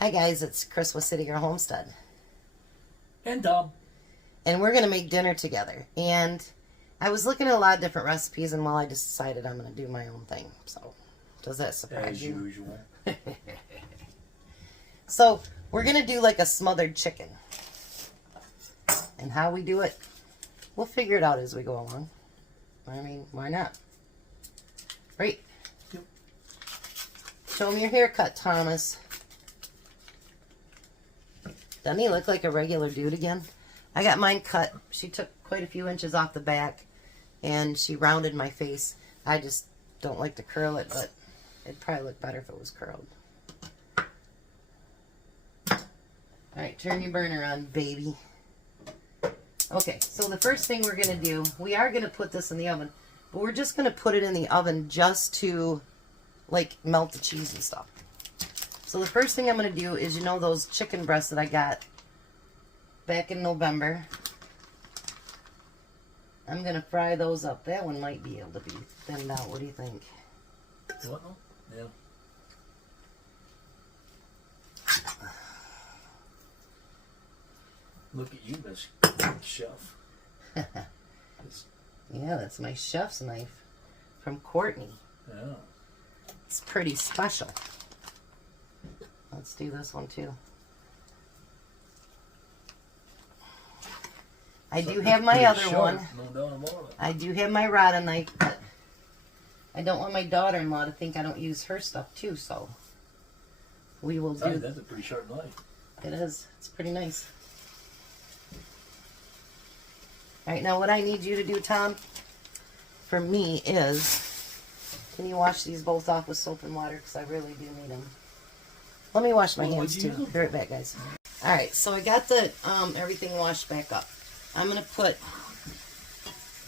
Hi guys, it's Chris with City Girl Homestead. And Dom. And we're going to make dinner together. And I was looking at a lot of different recipes, and I just decided I'm going to do my own thing. So, does that surprise you? As usual. So, we're going to do like a smothered chicken. And how we do it, we'll figure it out as we go along. I mean, why not? Right? Yep. Show me your haircut, Thomas. Doesn't he look like a regular dude again? I got mine cut. She took quite a few inches off the back, and she rounded my face. I just don't like to curl it, but it'd probably look better if it was curled. Alright, turn your burner on, baby. Okay, so the first thing we're going to do, we are going to put this in the oven, but we're just going to put it in the oven just to, like, melt the cheese and stuff. So the first thing I'm going to do is, you know those chicken breasts that I got back in November? I'm going to fry those up. That one might be able to be thinned out. What do you think? What? Yeah. Look at you, Miss Chef. Yeah, that's my chef's knife from Courtney. Yeah. It's pretty special. Let's do this one too. I do have my other one. No doubt about it. I do have my rada knife, but I don't want my daughter-in-law to think I don't use her stuff too, so we will do. That's a pretty sharp knife. It is. It's pretty nice. Alright, now what I need you to do, Tom, for me is, can you wash these both off with soap and water? Because I really do need them. Let me wash my hands too. Be right back, guys. Alright, so I got the everything washed back up. I'm going to put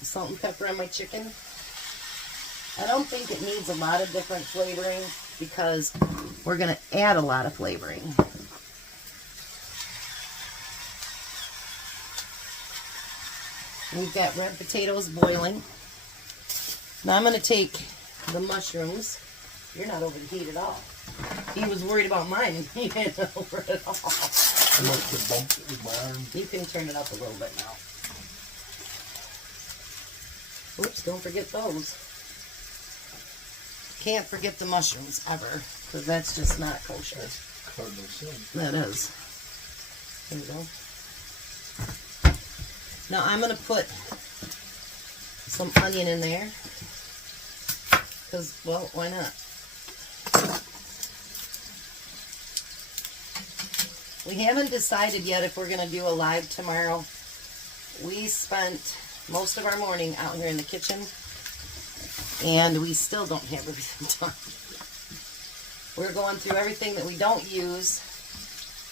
salt and pepper on my chicken. I don't think it needs a lot of different flavoring because we're going to add a lot of flavoring. We've got red potatoes boiling. Now I'm going to take the mushrooms. You're not over the heat at all. He was worried about mine and he ain't over it all. I must have bumped it with my arm. You can turn it up a little bit now. Oops, don't forget those. Can't forget the mushrooms ever, because that's just not kosher. That's cardinal sin. That is. There you go. Now I'm going to put some onion in there, because, well, why not? We haven't decided yet if we're going to do a live tomorrow. We spent most of our morning out here in the kitchen, and we still don't have everything done. We're going through everything that we don't use,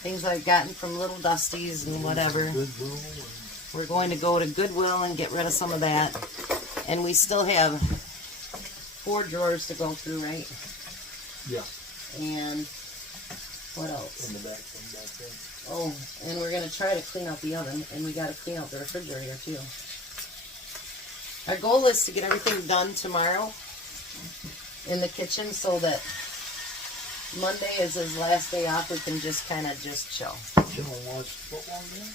things I've gotten from Little Dusty's and whatever. We're going to go to Goodwill and get rid of some of that. And we still have 4 drawers to go through, right? Yeah. And what else? In the back there. Oh, and we're going to try to clean out the oven, and we got to clean out the refrigerator too. Our goal is to get everything done tomorrow in the kitchen so that Monday is his last day off. We can just kind of just chill. Chill and watch football again?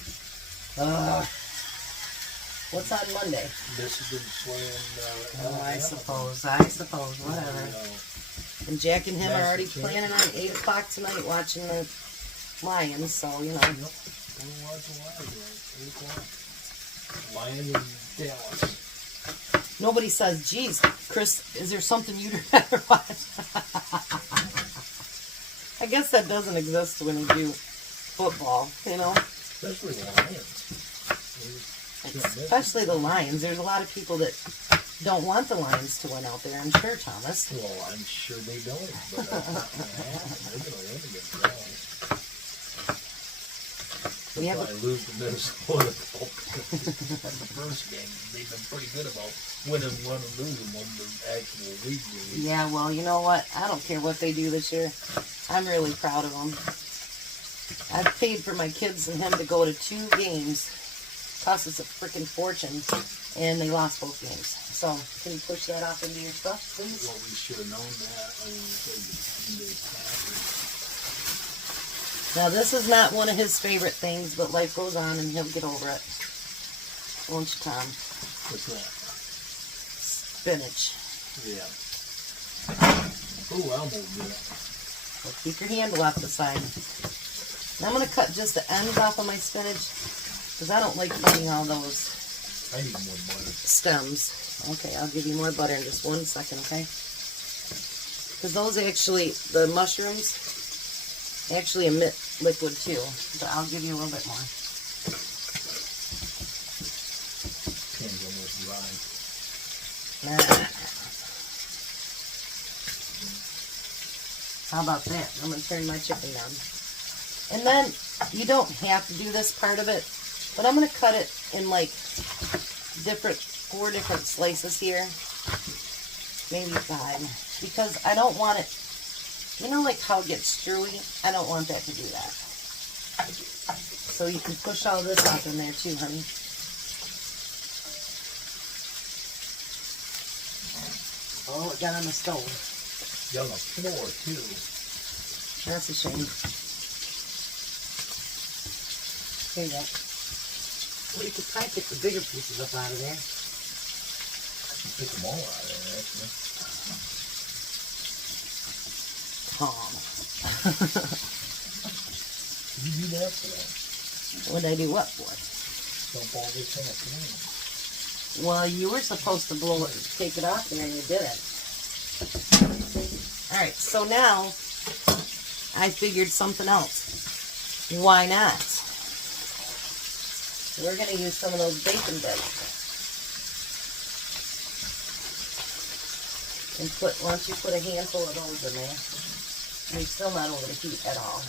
What's on Monday? Michigan playing. I suppose, whatever. And Jack and him are already planning on 8 o'clock tonight watching the Lions, so, you know. Yep. We'll watch the Lions, 8 o'clock. Lions and Dallas. Nobody says, geez, Chris, is there something you'd rather watch? I guess that doesn't exist when you do football, you know. Especially the Lions. Especially the Lions. There's a lot of people that don't want the Lions to win out there, I'm sure, Thomas. Well, I'm sure they don't, but that's not going to happen. They're going to win against Dallas. They'll probably lose to Minnesota. That's the first game. They've been pretty good about winning one and losing one, the actual league game. Yeah, well, you know what? I don't care what they do this year. I'm really proud of them. I've paid for my kids and him to go to 2 games. Cost us a freaking fortune, and they lost both games. So, can you push that off into your stuff, please? Well, we should have known that. I mean, we played the Packers. Now this is not one of his favorite things, but life goes on and he'll get over it. Won't you, Tom? What's that? Spinach. Yeah. Oh, Elmo did it. Well, keep your handle off the side. Now I'm going to cut just the ends off of my spinach because I don't like eating all those I need more butter. stems. Okay, I'll give you more butter in just 1 second, okay? Because those actually, the mushrooms, actually emit liquid too. But I'll give you a little bit more. Pan's almost dry. Nah. How about that? I'm going to turn my chicken down. And then, you don't have to do this part of it, but I'm going to cut it in like 4 different slices here. Maybe 5. Because I don't want it, you know like how it gets strewy? I don't want that to do that. So you can push all this off in there too, honey. Oh, it got on the stove. Got on the floor too. That's a shame. There you go. Well, you could probably pick the bigger pieces up out of there. Pick them all out of there, actually. Tom. You do that for that. What'd I do what for? Dump all this in it. Well, you were supposed to blow it, take it off there, and you didn't. Alright, so now, I figured something else. Why not? We're going to use some of those bacon bits. And once you put a handful of those in there, you're still not over the heat at all.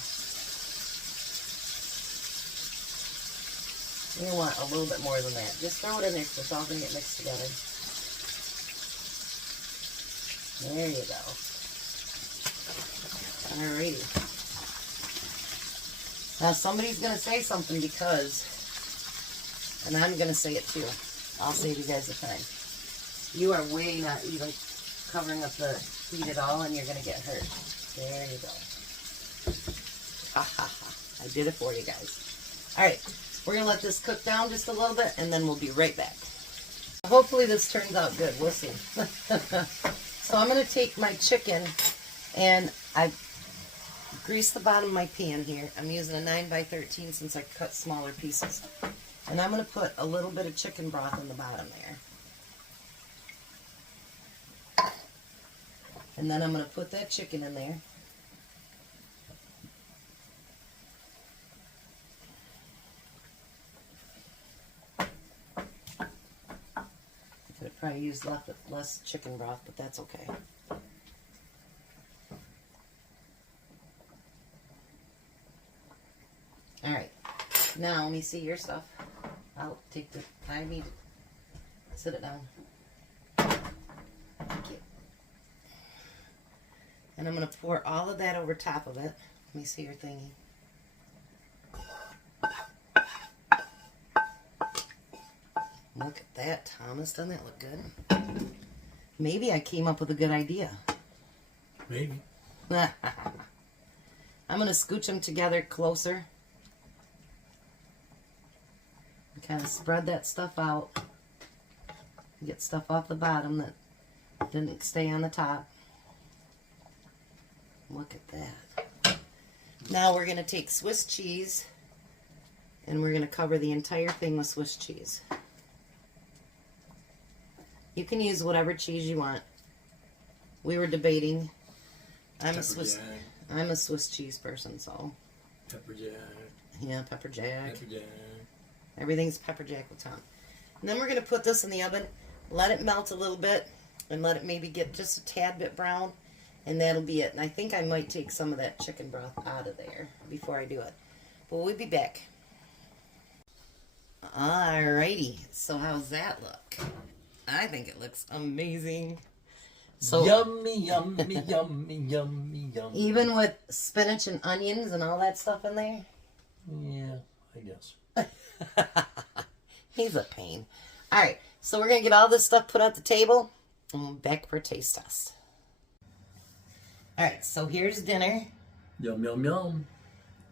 You want a little bit more than that. Just throw it in there because it's all going to get mixed together. There you go. Alrighty. Now somebody's going to say something because, and I'm going to say it too. I'll save you guys the time. You are way not even covering up the heat at all and you're going to get hurt. There you go. Ha ha ha. I did it for you guys. Alright. We're going to let this cook down just a little bit, and then we'll be right back. Hopefully this turns out good. We'll see. So I'm going to take my chicken, and I greased the bottom of my pan here. I'm using a 9x13 since I cut smaller pieces. And I'm going to put a little bit of chicken broth in the bottom there. And then I'm going to put that chicken in there. I'd probably use less chicken broth, but that's okay. Alright, now let me see your stuff. I'll take the time to sit it down. Thank you. And I'm going to pour all of that over top of it. Let me see your thingy. Look at that, Thomas. Doesn't that look good? Maybe I came up with a good idea. Maybe. I'm going to scooch them together closer. And kind of spread that stuff out. Get stuff off the bottom that didn't stay on the top. Look at that. Now we're going to take Swiss cheese and we're going to cover the entire thing with Swiss cheese. You can use whatever cheese you want. We were debating. I'm a Swiss cheese person, so. Pepper jack. Yeah, pepper jack. Pepper jack. Everything's pepper jack with Tom. And then we're going to put this in the oven, let it melt a little bit, and let it maybe get just a tad bit brown, and that'll be it. And I think I might take some of that chicken broth out of there before I do it. But we'll be back. Alrighty, so how's that look? I think it looks amazing. So Yummy, yummy, yummy, yummy, yummy. even with spinach and onions and all that stuff in there? Yeah, I guess. He's a pain. Alright, so we're going to get all this stuff put on the table and we'll be back for a taste test. Alright, so here's dinner. Yum, yum, yum.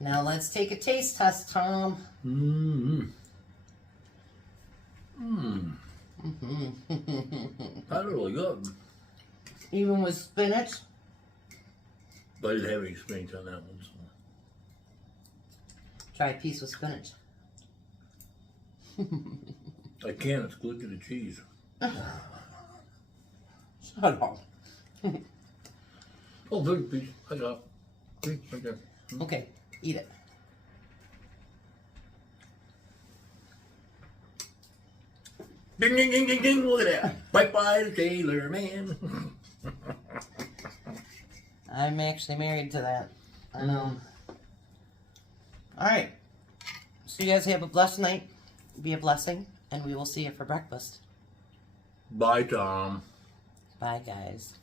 Now let's take a taste test, Tom. That's really good. Even with spinach. But I didn't have any spinach on that one. So. Try a piece with spinach. I can't. It's glued to the cheese. Shut up. Oh, there's a piece. I got it. Right there. Okay, eat it. Ding, ding, ding, ding, ding. Look at that. Bye-bye, Taylor Man. I'm actually married to that. I know. Alright. So you guys have a blessed night. Be a blessing. And we will see you for breakfast. Bye, Tom. Bye, guys.